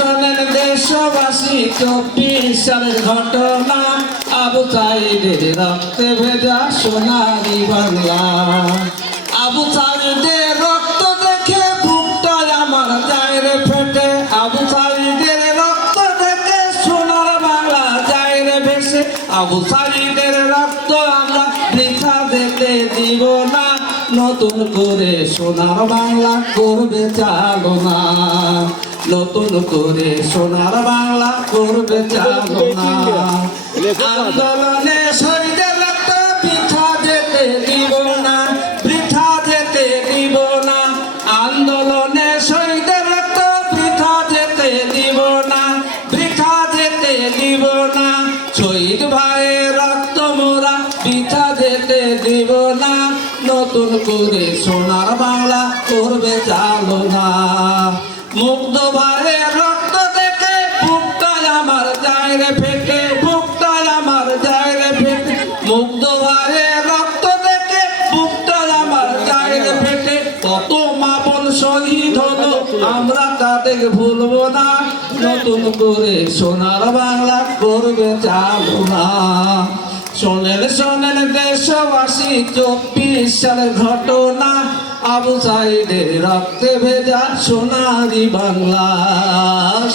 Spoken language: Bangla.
শোনেন দেশবাসী 24 সালের ঘটনা, আবু সাঈদের রক্তে ভেজা সোনারি বাংলা। আবু সাঈদের রক্ত দেখে বুকটা আমার যায় রে ফেটে, আবু সাঈদের রক্ত দেখে সোনার বাংলা যায় রে ভেসে। আবু সাঈদের রক্ত আমরা বৃথা যেতে দিব না, নতুন করে সোনার বাংলা করবে চালনা, নতুন করে সোনার বাংলা করবে চালনা। আন্দোলনে শহীদের রক্ত বৃথা যেতে দিব না, বৃথা যেতে দিব না। আন্দোলনে শহীদের রক্ত বৃথা যেতে দিব না, বৃথা যেতে দিব না। শহীদ ভাইয়ের রক্ত মোরা বৃথা যেতে দিব না, নতুন করে সোনার বাংলা করবে চালনা। মুগ্ধ ভাইয়ের রক্ত দেখে বুকটা আমার যায় রে ফেটে, বুকটা আমার যায় রে ফেটে। মুগ্ধ ভাইয়ের রক্ত দেখে বুকটা আমার যায় রে ফেটে। কত মা বোন শহীদ হলো আমরা তাদের ভুলবো না, নতুন করে সোনার বাংলা করবে চালনা। শোনেন শোনেন দেশবাসী 24 সালের ঘটনা, আবু সাঈদের রক্তে ভেজা সোনারি বাংলা।